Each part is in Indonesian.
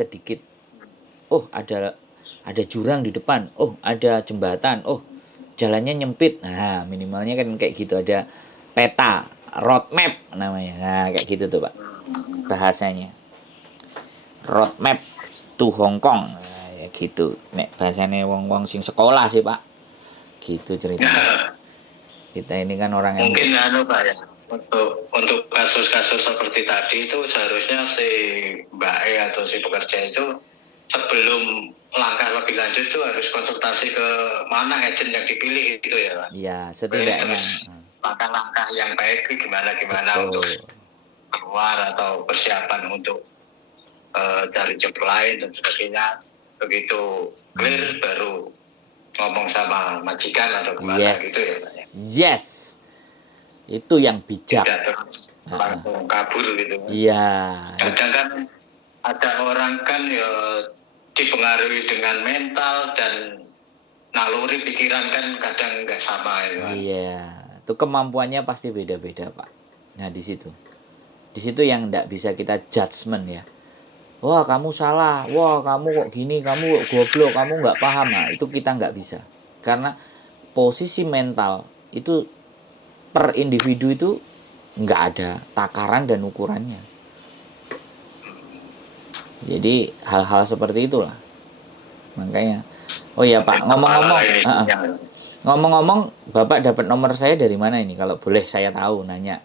sedikit. Oh, ada jurang di depan. Oh, ada jembatan. Oh, jalannya nyempit. Nah, minimalnya kan kayak gitu, ada peta, roadmap namanya. Nah, kayak gitu tuh, Pak. Bahasanya. Roadmap to Hong Kong. Nah, ya gitu. Nek bahasanya wong-wong sing sekolah sih, Pak. Gitu ceritanya. Kita ini kan orang yang mungkin Pak ya, untuk kasus-kasus seperti tadi itu seharusnya si Mbak E atau si pekerja itu sebelum langkah lebih lanjut itu harus konsultasi ke mana agent yang dipilih gitu ya Pak. ya setidaknya Terus langkah-langkah yang baik gimana betul. untuk keluar atau persiapan untuk cari job lain dan sebagainya. Begitu clear baru ngomong sama majikan atau kemana gitu ya Pak ya. Yes. Itu yang bijak. Tidak terus langsung kabur gitu. Iya. Kadang kan ada orang kan ya dipengaruhi dengan mental dan naluri pikiran kan kadang nggak sama ya. Iya. Itu kemampuannya pasti beda-beda, Pak. Nah, di situ. Di situ yang nggak bisa kita judgement ya. Wah, kamu salah. Wah, kamu kok gini, kamu kok goblok, kamu nggak paham. Nah, itu kita nggak bisa. Karena posisi mental itu per individu itu nggak ada takaran dan ukurannya. Jadi hal-hal seperti itulah. Makanya, oh ya Pak, ngomong-ngomong, Bapak dapat nomor saya dari mana ini? Kalau boleh saya tahu, nanya.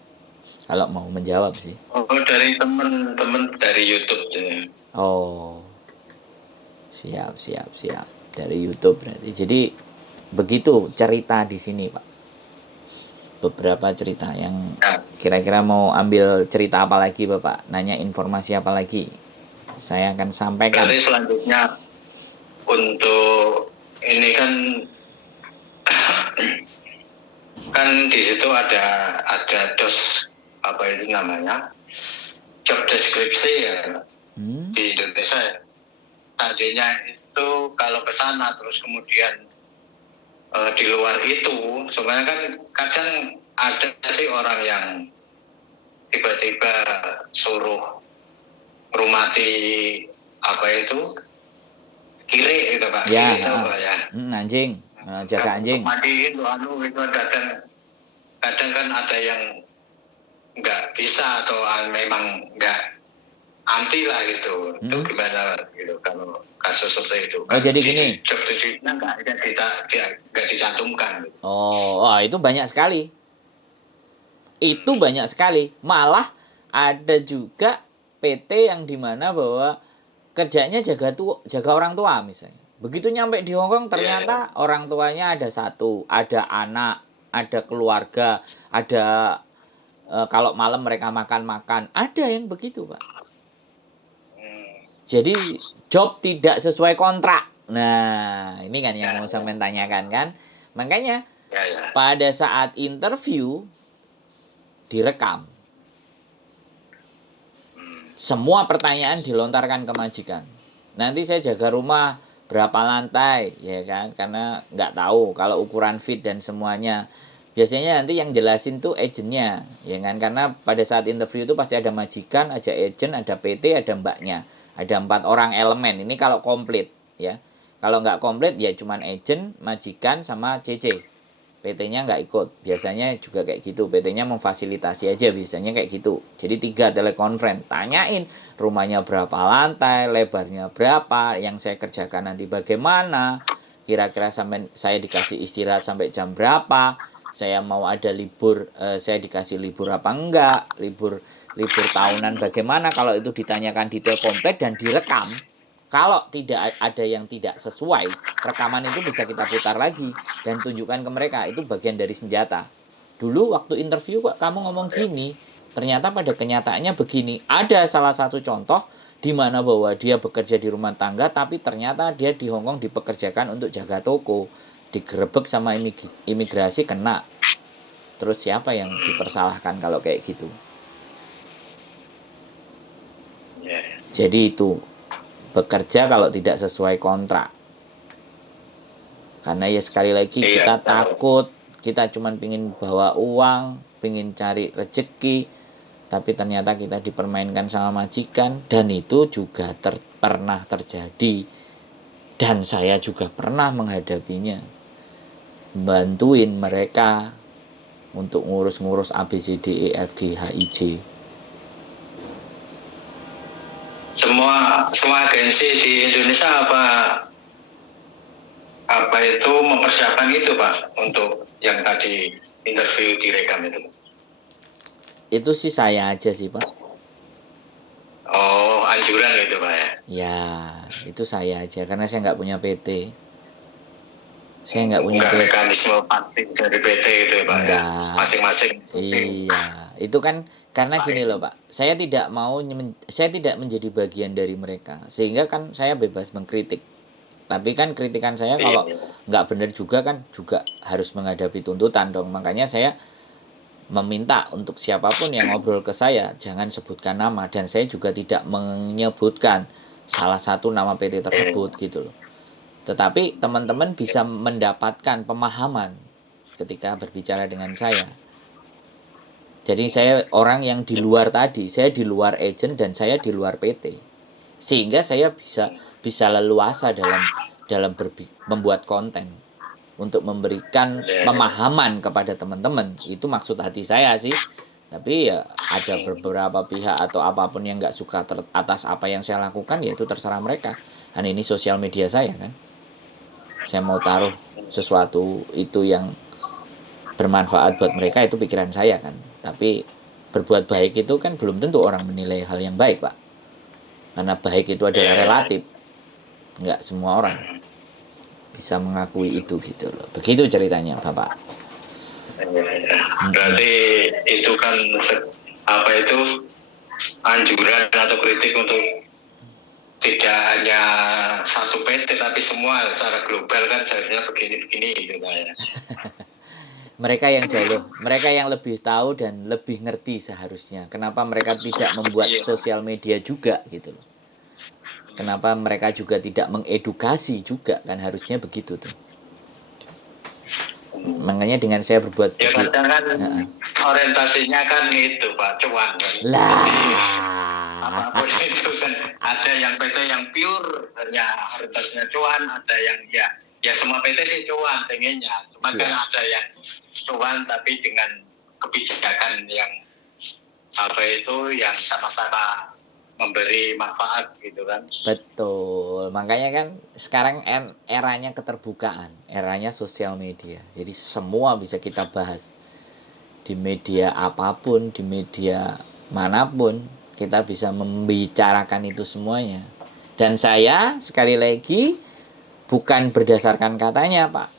Kalau mau menjawab sih. Oh, dari teman-teman dari YouTube. Oh, siap. Dari YouTube berarti. Jadi begitu cerita di sini, Pak. Beberapa cerita yang kira-kira mau ambil cerita apa lagi Bapak, nanya informasi apa lagi, saya akan sampaikan. Berarti selanjutnya untuk ini kan di situ ada apa itu namanya job deskripsi ya di Indonesia ya. Tadinya itu kalau ke sana terus kemudian di luar itu sebenarnya kan kadang ada sih orang yang tiba-tiba suruh rumati apa itu kiri gitu Pak ya, ya. Anjing, jaga anjing mandiin itu kadang kan ada yang nggak bisa atau memang nggak anti lah gitu. Itu gimana gitu kalau kasus seperti itu kan jadi gini, job deskripsinya nggak dicantumkan gitu. Itu banyak sekali. Malah ada juga PT yang dimana bahwa kerjanya jaga orang tua misalnya. Begitu nyampe di Hongkong ternyata orang tuanya ada satu, ada anak, ada keluarga, ada kalau malam mereka makan, ada yang begitu Pak. Jadi job tidak sesuai kontrak. Nah, ini kan yang mau saya tanyakan kan. Makanya pada saat interview direkam. Semua pertanyaan dilontarkan ke majikan. Nanti saya jaga rumah berapa lantai, ya kan? Karena nggak tahu kalau ukuran feet dan semuanya. Biasanya nanti yang jelasin tuh agentnya, ya kan? Karena pada saat interview itu pasti ada majikan, ada agent, ada PT, ada mbaknya. Ada 4 orang elemen. Ini kalau komplit, ya. Kalau nggak komplit ya cuman agent, majikan, sama CC. PT-nya nggak ikut. Biasanya juga kayak gitu. PT-nya memfasilitasi aja, biasanya kayak gitu. Jadi 3 telekonferensi. Tanyain rumahnya berapa lantai, lebarnya berapa, yang saya kerjakan nanti bagaimana, kira-kira sampai saya dikasih istirahat sampai jam berapa, saya mau ada libur, saya dikasih libur apa enggak, libur tahunan bagaimana. Kalau itu ditanyakan detail komplit dan direkam. Kalau tidak ada yang tidak sesuai, rekaman itu bisa kita putar lagi dan tunjukkan ke mereka. Itu bagian dari senjata. Dulu waktu interview kok kamu ngomong gini, ternyata pada kenyataannya begini. Ada salah satu contoh di mana bahwa dia bekerja di rumah tangga, tapi ternyata dia di Hongkong dipekerjakan untuk jaga toko. Digerebek sama imigrasi, kena. Terus siapa yang dipersalahkan kalau kayak gitu? Jadi itu bekerja kalau tidak sesuai kontrak. Karena ya sekali lagi kita takut, kita cuma pingin bawa uang, pingin cari rezeki, tapi ternyata kita dipermainkan sama majikan, dan itu juga pernah terjadi, dan saya juga pernah menghadapinya, bantuin mereka untuk ngurus-ngurus ABCD E F G H I J. Semua agensi di Indonesia apa itu mempersiapkan itu Pak untuk yang tadi interview direkam itu? Itu sih saya aja sih Pak. Oh, anjuran itu Pak ya? Ya, itu saya aja karena saya nggak punya PT. Saya nggak punya Nggak PT. mekanisme pasti dari PT itu ya Pak ya? Masing-masing. Iya, itu kan karena gini loh Pak. Saya tidak menjadi bagian dari mereka, sehingga kan saya bebas mengkritik. Tapi kan kritikan saya kalau nggak benar juga kan juga harus menghadapi tuntutan dong. Makanya saya meminta untuk siapapun yang ngobrol ke saya jangan sebutkan nama, dan saya juga tidak menyebutkan salah satu nama PT tersebut gitu loh. Tetapi teman-teman bisa mendapatkan pemahaman ketika berbicara dengan saya. Jadi saya orang yang di luar tadi, saya di luar agent dan saya di luar PT. Sehingga saya bisa leluasa dalam membuat konten untuk memberikan pemahaman kepada teman-teman. Itu maksud hati saya sih. Tapi ya ada beberapa pihak atau apapun yang nggak suka atas apa yang saya lakukan, ya itu terserah mereka. Dan ini sosial media saya kan. Saya mau taruh sesuatu itu yang bermanfaat buat mereka, itu pikiran saya kan. Tapi berbuat baik itu kan belum tentu orang menilai hal yang baik Pak. Karena baik itu adalah relatif, nggak semua orang bisa mengakui itu gitu loh. Begitu ceritanya Bapak. Berarti itu kan apa itu anjuran atau kritik untuk tidak hanya satu PT tapi semua secara global kan jadinya begini-begini gitu Pak ya. Mereka yang jauh, mereka yang lebih tahu dan lebih ngerti seharusnya. Kenapa mereka tidak membuat sosial media juga gitu loh. Kenapa mereka juga tidak mengedukasi juga, kan harusnya begitu tuh. Makanya dengan saya berbuat ya kadang kan orientasinya kan itu Pak, cuan kan. Apapun itu kan ada yang PT yang pure hanya orientasinya cuan, ada yang ya semua PT sih cuan pengennya, cuma kan ada yang cuan tapi dengan kebijakan yang apa itu yang sama-sama memberi manfaat gitu kan. Betul, makanya kan sekarang eranya keterbukaan, eranya sosial media, jadi semua bisa kita bahas di media apapun, di media manapun kita bisa membicarakan itu semuanya. Dan saya sekali lagi bukan berdasarkan katanya Pak,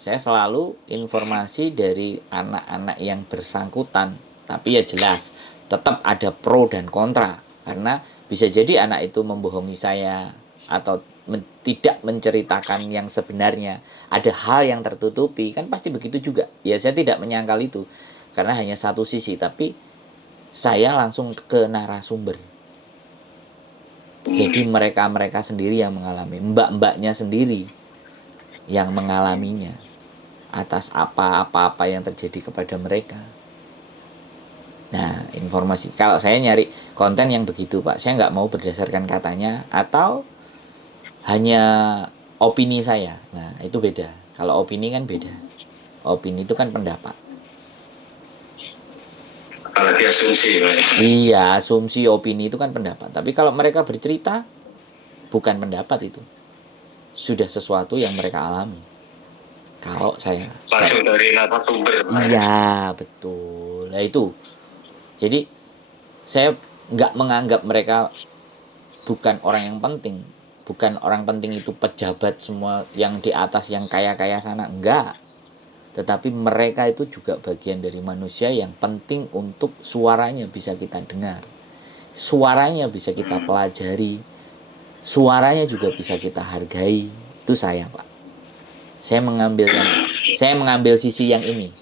saya selalu informasi dari anak-anak yang bersangkutan. Tapi ya jelas tetap ada pro dan kontra, karena bisa jadi anak itu membohongi saya atau tidak menceritakan yang sebenarnya, ada hal yang tertutupi, kan pasti begitu juga. Ya saya tidak menyangkal itu karena hanya satu sisi, tapi saya langsung ke narasumber. Jadi mereka sendiri yang mengalami, mbak-mbaknya sendiri yang mengalaminya atas apa-apa yang terjadi kepada mereka. Nah, informasi, kalau saya nyari konten yang begitu Pak, saya nggak mau berdasarkan katanya atau hanya opini saya. Nah, itu beda. Kalau opini kan beda. Opini itu kan pendapat. Kalau di asumsi Pak. Iya, asumsi, opini itu kan pendapat. Tapi kalau mereka bercerita, bukan pendapat itu. Sudah sesuatu yang mereka alami. Kalau saya langsung dari narasumber. Iya, betul. Nah itu. Jadi saya nggak menganggap mereka bukan orang yang penting. Bukan orang penting itu pejabat semua yang di atas, yang kaya-kaya sana. Enggak. Tetapi mereka itu juga bagian dari manusia yang penting untuk suaranya bisa kita dengar. Suaranya bisa kita pelajari. Suaranya juga bisa kita hargai. Itu saya Pak. Saya mengambil sisi yang ini.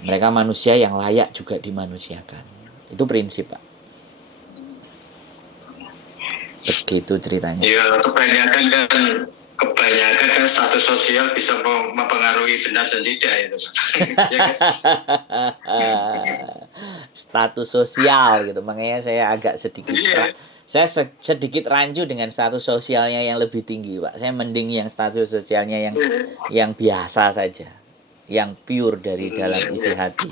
Mereka manusia yang layak juga dimanusiakan. Itu prinsip Pak. Begitu ceritanya. Ya kebanyakan kan kebanyakan kan status sosial bisa mempengaruhi benar dan tidak itu. Ya kan? Status sosial gitu, makanya saya agak sedikit Iya. sedikit rancu dengan status sosialnya yang lebih tinggi, Pak. Saya mending yang status sosialnya yang biasa saja, yang pure dari dalam isi hati.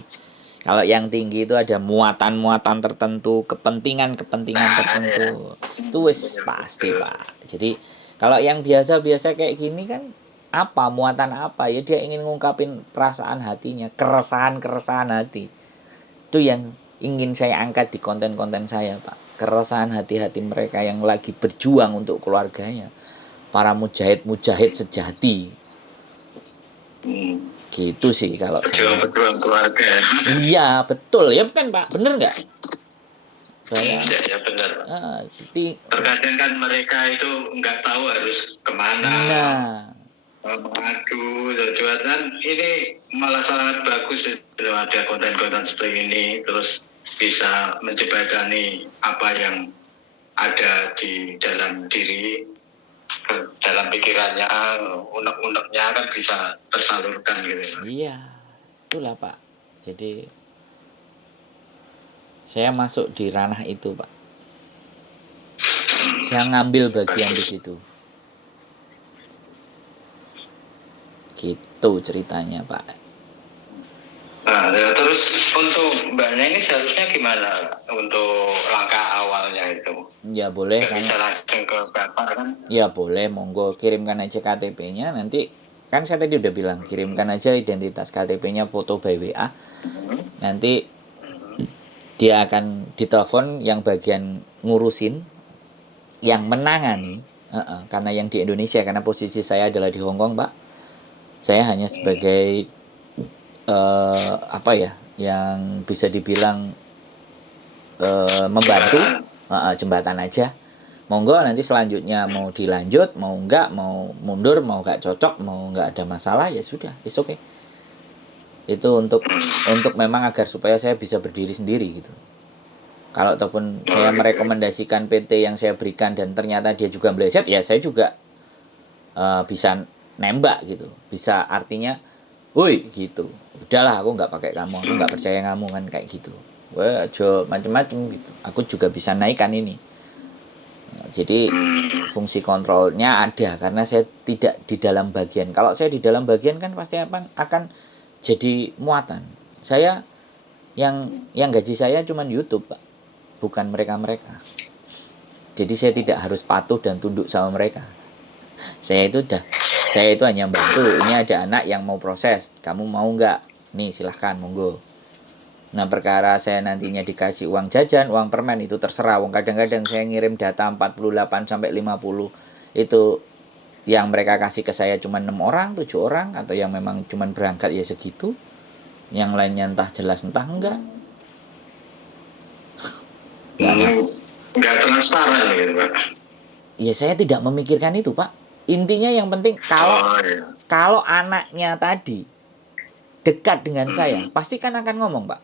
Kalau yang tinggi itu ada muatan-muatan tertentu, kepentingan-kepentingan tertentu. Itu wis pasti, Pak. Jadi kalau yang biasa-biasa kayak gini kan apa muatan apa ya, dia ingin ngungkapin perasaan hatinya, keresahan-keresahan hati. Itu yang ingin saya angkat di konten-konten saya, Pak. Keresahan hati-hati mereka yang lagi berjuang untuk keluarganya. Para mujahid-mujahid sejati. Gitu sih kalau saya. Pejuang keluarga. Iya, betul. Ya bukan, Pak? Bener nggak? Saya, Ya benar. Terkadang kan mereka itu nggak tahu harus kemana. Nah, mengadu, dan ini malah sangat bagus kalau ada konten-konten seperti ini, terus bisa menjembatani apa yang ada di dalam diri, dalam pikirannya, unek-uneknya kan bisa tersalurkan gitu. Iya, itulah Pak. Jadi saya masuk di ranah itu, Pak. Saya ngambil bagian di situ. Gitu ceritanya, Pak. Nah, terus untuk Mbaknya ini seharusnya gimana untuk langkah awalnya itu? Ya boleh kan. Bisa langsung ke Bapak kan? Ya boleh, monggo kirimkan aja KTP-nya. Nanti kan saya tadi udah bilang kirimkan aja identitas KTP-nya foto by WA. Nanti dia akan ditelepon yang bagian ngurusin, yang menangani. Karena yang di Indonesia, karena posisi saya adalah di Hong Kong, Pak. Saya hanya sebagai yang bisa dibilang membantu, jembatan aja. Monggo nanti selanjutnya mau dilanjut, mau enggak, mau mundur, mau enggak cocok, mau enggak ada masalah, ya sudah, it's okay. Itu untuk memang agar supaya saya bisa berdiri sendiri gitu. Kalau ataupun saya merekomendasikan PT yang saya berikan dan ternyata dia juga meleset, ya saya juga bisa nembak gitu. Bisa artinya, woi gitu. Udahlah, aku nggak pakai kamu, aku nggak percaya kamu kan, kayak gitu. Wah, aja macem-macem gitu. Aku juga bisa naikkan ini. Jadi fungsi kontrolnya ada karena saya tidak di dalam bagian. Kalau saya di dalam bagian kan pasti akan jadi muatan. Saya yang gaji saya cuma YouTube, Pak. Bukan mereka-mereka. Jadi saya tidak harus patuh dan tunduk sama mereka. Saya itu hanya bantu. Ini ada anak yang mau proses. Kamu mau nggak? Nih silahkan, monggo. Nah, perkara saya nantinya dikasih uang jajan, uang permen, itu terserah. Kadang-kadang saya ngirim data 48 sampai 50. Itu yang mereka kasih ke saya cuma 6 orang, 7 orang, atau yang memang cuma berangkat ya segitu. Yang lainnya entah jelas entah enggak. Enggak transparan gitu, Pak. Ya saya tidak memikirkan itu, Pak. Intinya yang penting kalau anaknya tadi dekat dengan saya, pasti kan akan ngomong, Pak.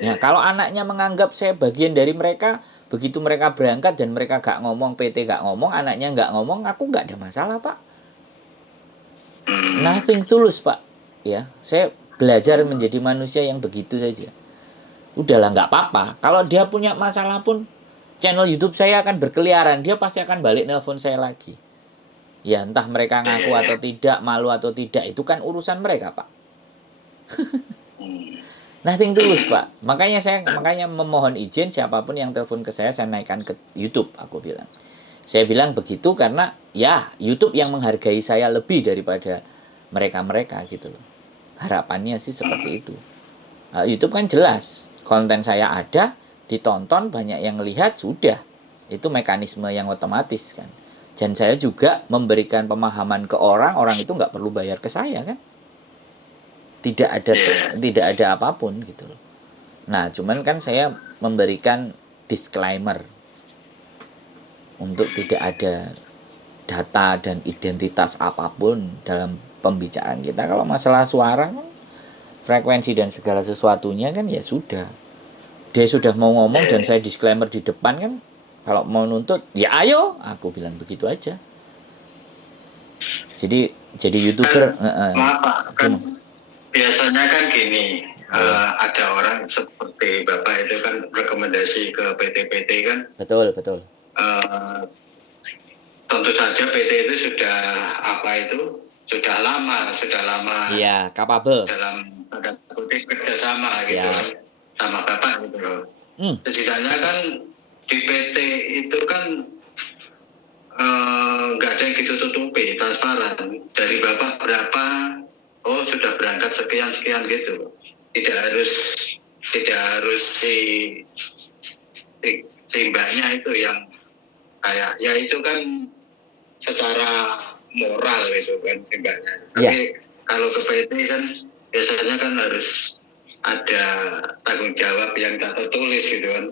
Ya, kalau anaknya menganggap saya bagian dari mereka, begitu mereka berangkat dan mereka gak ngomong, PT gak ngomong, anaknya gak ngomong, aku gak ada masalah, Pak. Nothing tulus, Pak. Ya, saya belajar menjadi manusia yang begitu saja. Udahlah, gak apa-apa. Kalau dia punya masalah pun, channel YouTube saya akan berkeliaran. Dia pasti akan balik nelpon saya lagi. Ya, entah mereka ngaku atau tidak, malu atau tidak, itu kan urusan mereka, Pak. Nothing tulus, Pak. Makanya memohon izin siapapun yang telepon ke saya naikkan ke YouTube, aku bilang. Saya bilang begitu karena ya YouTube yang menghargai saya lebih daripada mereka-mereka gitu loh. Harapannya sih seperti itu. YouTube kan jelas, konten saya ada, ditonton, banyak yang lihat, sudah. Itu mekanisme yang otomatis kan. Dan saya juga memberikan pemahaman ke orang itu nggak perlu bayar ke saya kan. Tidak ada apapun gitu loh. Nah, cuman kan saya memberikan disclaimer untuk tidak ada data dan identitas apapun dalam pembicaraan kita. Kalau masalah suara kan, frekuensi dan segala sesuatunya kan ya sudah. Dia sudah mau ngomong dan saya disclaimer di depan kan, kalau mau nuntut ya ayo, aku bilang begitu aja. Jadi YouTuber, Maaf Pak, kan gimana? biasanya kan gini, Iya, ada orang seperti Bapak itu kan rekomendasi ke PT-PT kan, betul, betul. eh, tentu saja PT itu sudah apa itu sudah lama Iya, capable. dalam tanda kutip kerjasama gitu Siap. kan sama Bapak gitu loh. Hmm, Setidaknya kan di PT itu kan nggak ada yang ditutupi, transparan. Dari Bapak berapa, oh sudah berangkat sekian sekian gitu. Tidak harus si mbaknya itu yang kayak ya itu kan secara moral itu kan si mbaknya. iya. Tapi kalau ke PT kan biasanya kan harus ada tanggung jawab yang tak tertulis gitu kan.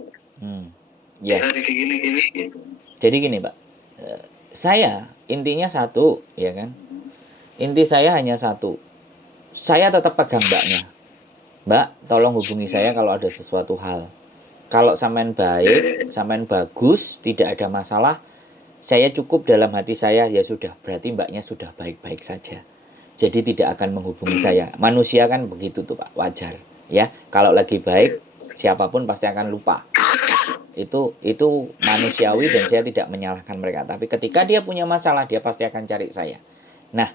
Ya. Kita gini gitu. Jadi gini, Pak. Saya intinya satu, ya kan? Inti saya hanya satu. Saya tetap pegang mbaknya. Mbak, tolong hubungi saya kalau ada sesuatu hal. Kalau sampean baik, sampean bagus, tidak ada masalah, saya cukup dalam hati saya, ya sudah, berarti mbaknya sudah baik-baik saja. Jadi tidak akan menghubungi saya. Manusia kan begitu tuh Pak, wajar. Ya, kalau lagi baik, siapapun pasti akan lupa. Itu manusiawi dan saya tidak menyalahkan mereka. Tapi ketika dia punya masalah, dia pasti akan cari saya. Nah,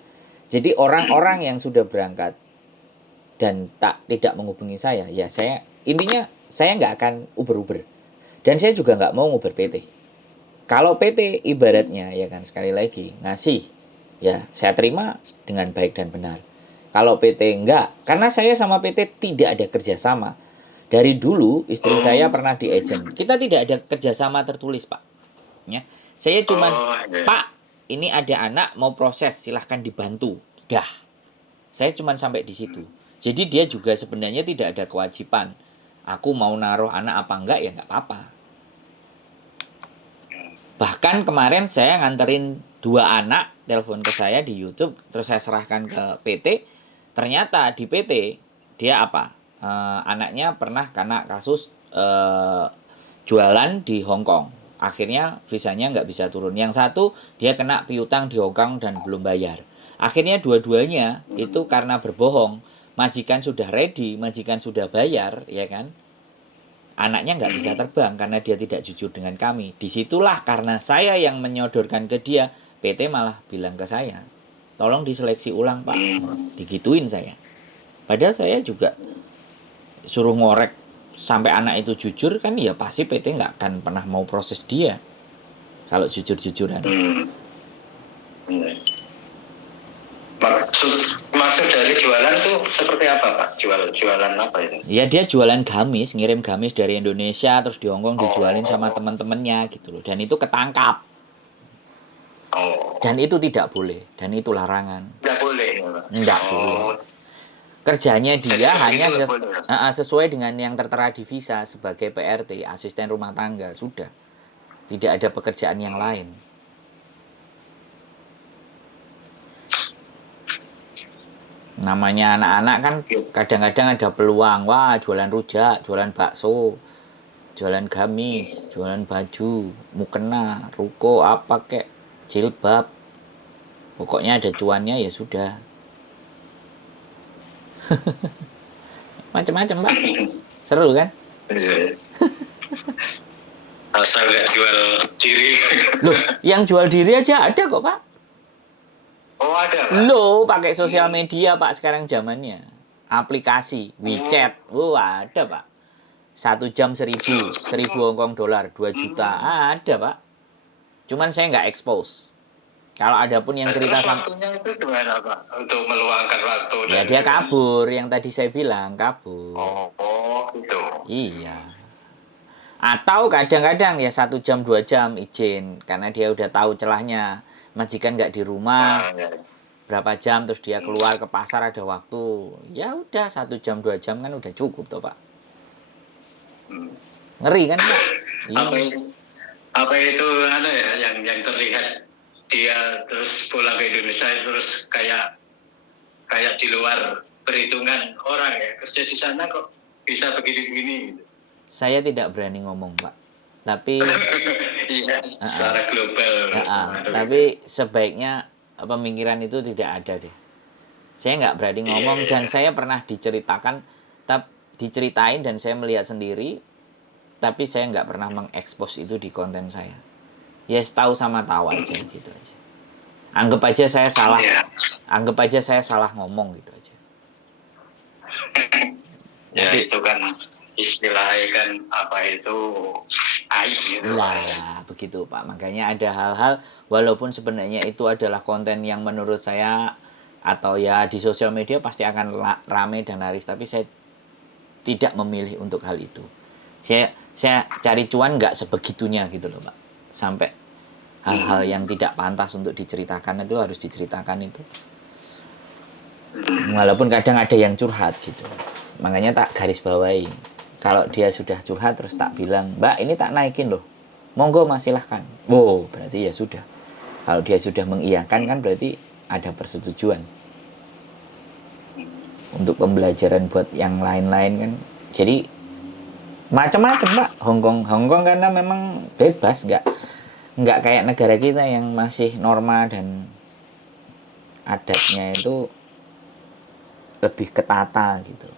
jadi orang-orang yang sudah berangkat dan tidak menghubungi saya, ya saya intinya saya nggak akan uber-uber. Dan saya juga nggak mau nguber PT. Kalau PT ibaratnya ya kan sekali lagi ngasih, ya saya terima dengan baik dan benar. Kalau PT enggak, karena saya sama PT tidak ada kerjasama. Dari dulu istri saya pernah di agent. Kita tidak ada kerjasama tertulis Pak. Ya, saya cuman Pak, ini ada anak mau proses, silahkan dibantu. Dah, saya cuman sampai di situ. Jadi dia juga sebenarnya tidak ada kewajiban. Aku mau naruh anak apa enggak ya nggak apa-apa. Bahkan kemarin saya nganterin 2 anak telepon ke saya di YouTube, terus saya serahkan ke PT. Ternyata di PT dia apa? Anaknya pernah kena kasus jualan di Hong Kong. Akhirnya visanya nggak bisa turun. Yang satu dia kena piutang di Hong Kong dan belum bayar. Akhirnya dua-duanya itu karena berbohong. Majikan sudah ready, majikan sudah bayar, ya kan? Anaknya nggak bisa terbang karena dia tidak jujur dengan kami. Disitulah karena saya yang menyodorkan ke dia, PT malah bilang ke saya, tolong diseleksi ulang Pak. Digituin saya. Padahal saya juga suruh ngorek sampai anak itu jujur kan ya pasti PT nggak akan pernah mau proses dia. Kalau jujur-jujuran. Maksud dari jualan tuh seperti apa Pak? Jualan apa itu? Ya dia jualan gamis, ngirim gamis dari Indonesia terus di Hongkong dijualin sama teman-temannya gitu loh. Dan itu ketangkap. Dan itu tidak boleh, dan itu larangan. Tidak boleh. Enggak boleh. Kerjanya dia hanya sesuai dengan yang tertera di visa sebagai PRT, asisten rumah tangga, sudah. Tidak ada pekerjaan yang lain. Namanya anak-anak kan kadang-kadang ada peluang, wah jualan rujak, jualan bakso, jualan gamis, jualan baju, mukena, ruko, apa kek, jilbab. Pokoknya ada cuannya ya sudah. Macam-macam Pak. Seru kan? Asal nggak jual diri. Loh, yang jual diri aja ada kok Pak. Oh ada Pak? Loh, pakai sosial media Pak sekarang zamannya. Aplikasi, WeChat. Ada Pak. 1 jam 1.000 Hongkong dolar, 2 juta. Ada Pak. Cuman saya nggak expose. Kalau ada pun yang cerita sama... waktunya itu gimana Pak? Untuk meluangkan waktu. Ya dia kabur, yang tadi saya bilang, kabur. Gitu. Iya. Atau kadang-kadang ya 1 jam 2 jam izin. Karena dia udah tahu celahnya. Majikan nggak di rumah. Berapa jam terus dia keluar ke pasar ada waktu. Ya udah 1 jam 2 jam kan udah cukup tuh Pak. Ngeri kan Pak? Apa itu yang terlihat dia terus pulang ke Indonesia terus kayak di luar perhitungan orang ya, kerja di sana kok bisa begini-begini. Saya tidak berani ngomong Pak, tapi iya, secara global. tapi sebaiknya pemikiran itu tidak ada deh. Saya nggak berani ngomong dan saya pernah diceritain dan saya melihat sendiri, tapi saya nggak pernah mengekspos itu di konten saya. Ya tahu sama tahu aja gitu aja. Anggap aja saya salah ngomong gitu aja. Ya itu kan istilahnya kan apa itu aib gitu. Lah, begitu Pak. Makanya ada hal-hal walaupun sebenarnya itu adalah konten yang menurut saya atau ya di sosial media pasti akan rame dan laris, tapi saya tidak memilih untuk hal itu. Saya cari cuan nggak sebegitunya gitu loh Pak. Sampai hal-hal yang tidak pantas untuk diceritakan itu harus diceritakan itu. Walaupun kadang ada yang curhat gitu. Makanya tak garis bawahi. Kalau dia sudah curhat terus tak bilang, Mbak ini tak naikin loh. Monggo mas silahkan. Wow, berarti ya sudah. Kalau dia sudah mengiyakan kan berarti ada persetujuan. Untuk pembelajaran buat yang lain-lain kan. Jadi macam-macam Pak. Hongkong karena memang bebas, nggak kayak negara kita yang masih norma dan adatnya itu lebih ketata gitu.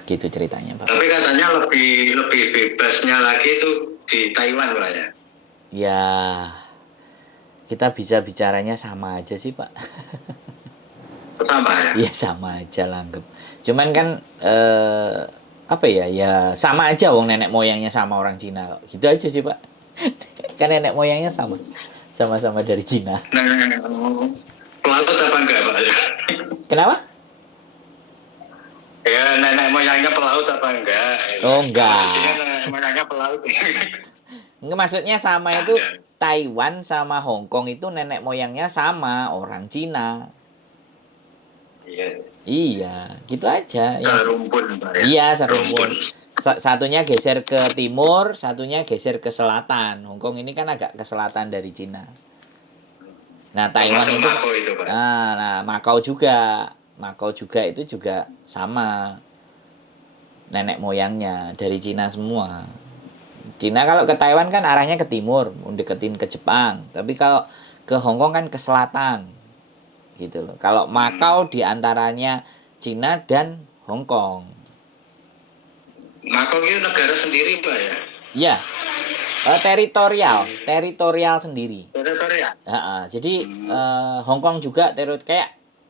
Begitu ceritanya Pak. Tapi katanya lebih bebasnya lagi itu di Taiwan Pak ya? Ya kita bisa bicaranya sama aja sih Pak. Sama ya? Iya sama aja langgep. Cuman kan apa ya sama aja wong nenek moyangnya sama orang Cina kok. Gitu aja sih Pak. Kan nenek moyangnya sama-sama dari Cina. Pelaut apa enggak Pak? Kenapa? Ya nenek moyangnya pelaut apa enggak? Oh enggak. Nenek moyangnya pelaut. Enggak, maksudnya sama itu Taiwan sama Hong Kong itu nenek moyangnya sama orang Cina. Iya, gitu aja. Serumpun Pak ya? Iya, serumpun. Satunya geser ke timur, satunya geser ke selatan. Hong Kong ini kan agak ke selatan dari Cina. Nah, Taiwan itu, Macau itu Pak. nah Makau juga itu juga sama nenek moyangnya dari Cina semua. Cina kalau ke Taiwan kan arahnya ke timur, deketin ke Jepang. Tapi kalau ke Hong Kong kan ke selatan, gitu loh. Kalau Makau diantaranya Cina dan Hong Kong. Makau itu negara sendiri Pak ya? Iya. Teritorial sendiri. Teritorial. Jadi Hong Kong juga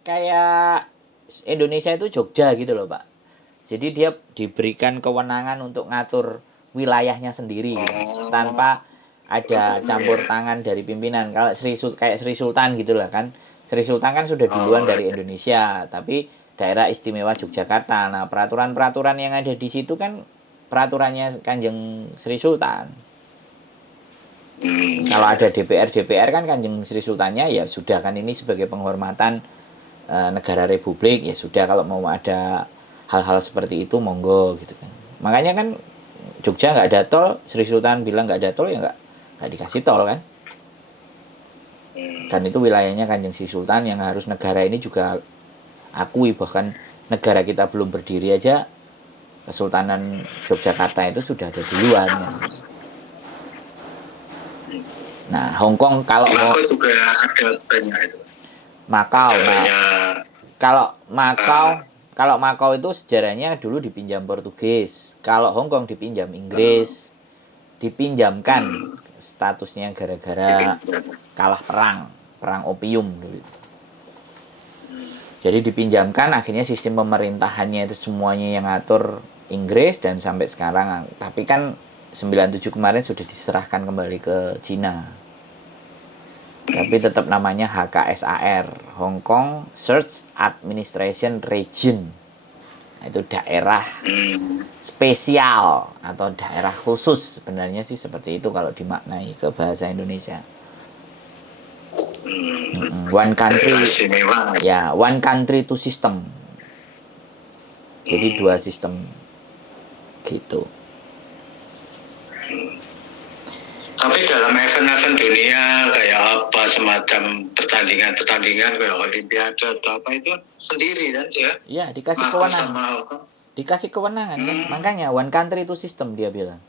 kayak Indonesia itu Jogja gitu loh Pak. Jadi dia diberikan kewenangan untuk ngatur wilayahnya sendiri tanpa ada campur tangan dari pimpinan. Kalau kayak Sri Sultan gitu lah kan. Sri Sultan kan sudah duluan dari Indonesia, tapi daerah istimewa Yogyakarta. Nah, peraturan-peraturan yang ada di situ kan peraturannya Kanjeng Sri Sultan. Kalau ada DPR kan Kanjeng Sri Sultannya ya sudah kan ini sebagai penghormatan negara republik ya sudah kalau mau ada hal-hal seperti itu monggo gitu kan. Makanya kan Jogja nggak ada tol, Sri Sultan bilang nggak ada tol ya nggak dikasih tol kan. Dan itu wilayahnya Kanjeng Sri Sultan yang harus negara ini juga akui, bahkan negara kita belum berdiri aja Kesultanan Yogyakarta itu sudah ada duluan ya. Nah, Hong Kong kalau Makau juga ada banyak itu. Makau. Kalau Makau itu sejarahnya dulu dipinjam Portugis. Kalau Hong Kong dipinjam Inggris. Dipinjamkan statusnya gara-gara kalah perang opium dulu. Jadi dipinjamkan, akhirnya sistem pemerintahannya itu semuanya yang ngatur Inggris dan sampai sekarang. Tapi kan 97 kemarin sudah diserahkan kembali ke Cina. Tapi tetap namanya HKSAR, Hong Kong Search Administration Region. Itu daerah spesial atau daerah khusus, sebenarnya sih seperti itu kalau dimaknai ke bahasa Indonesia. One country, ya one country two system. Jadi dua sistem gitu. Tapi dalam event-event dunia kayak apa semacam pertandingan kayak Olimpiade atau apa itu sendiri kan ya? Iya, dikasih kewenangan. Dikasih kewenangan kan. Makanya one country two system dia bilang.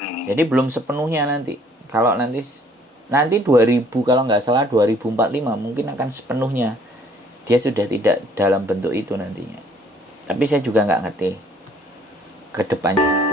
Jadi belum sepenuhnya nanti. Kalau nanti nanti 2000 kalau nggak salah 2045 mungkin akan sepenuhnya dia sudah tidak dalam bentuk itu nantinya. Tapi saya juga nggak ngerti ke depannya.